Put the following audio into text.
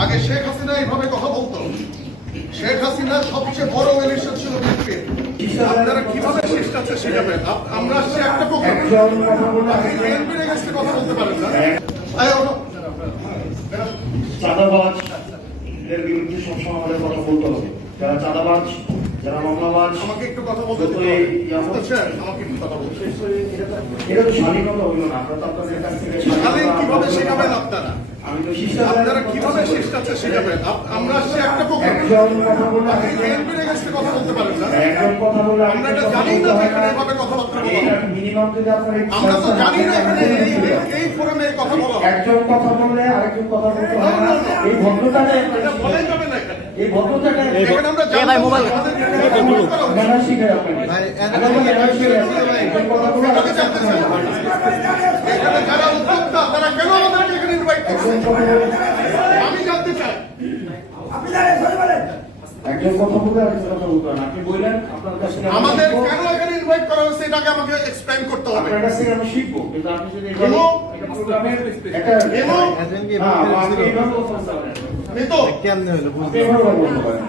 আগে শেখ হাসিনা এইভাবে কথা বলতো। শেখ হাসিনার সবচেয়ে বড় এলিশন ছিল বিএনপি। আপনারা কিভাবে শেষটাতে শেখাবেন? আমরা আসছি একটা প্রোগ্রাম, বিএনপির এগেইনস্টে কথা বলতে পারেন না। চাঁদাবাজদের বিরুদ্ধে সবসময় আমাদের কথা বলতে হবে। যারা চাঁদাবাজ, যারা মামলাবাজ, আমাকে একটু কথা বলতে দিন। আমাকে একটু কথা বলতে। এটা তো স্বাধীনতা হইল না। আমরা তো আপনাদের কাছ থেকে স্বাধীন কিভাবে শেখাবেন আপনারা? আমি তো আপনারা কিভাবে শেষটাতে শেখাবেন? আমরা আসছি একটা প্রোগ্রাম, বিএনপির এগেইনস্টে কথা বলতে পারেন না। আমরা এটা জানি না এখানে এভাবে কথাবার্তা বলা হয়। মিনিমাম যদি আপনার আমরা তো জানি না এখানে এই ফোরামে এই কথা বলা হয়। একজন কথা বললে আরেকজন কথা বলতে হবে না। এই ভদ্রতাটা এটা বলাই যাবে না এখানে। এই ভদ্রতাটা এখানে আমরা জানি ভাই মোবাইল ম্যানার শিখে আপনাকে ভাই এটাকে জানতে চাই। এখানে যারা উদ্যোক্তা তারা কেন আমাদেরকে এখানে ইনভাইট করছে আমি জানতে চাই। একজন কথা বললে আরেকজন কথা বলতে হবে না। আপনি বললেন আপনার কাছে আমাদের কেন এখানে ইনভাইট করা হয়েছে এটাকে আমাকে এক্সপ্লেইন করতে হবে। আপনার কাছ থেকে আমরা শিখবো, কিন্তু আপনি যদি কেন? প্রোগ্রামের একটা কেন? এইভাবে কথা বলতে পারেন। আমি তো কেমনে হলো আপনি এইভাবে কথা বলতে পারেন।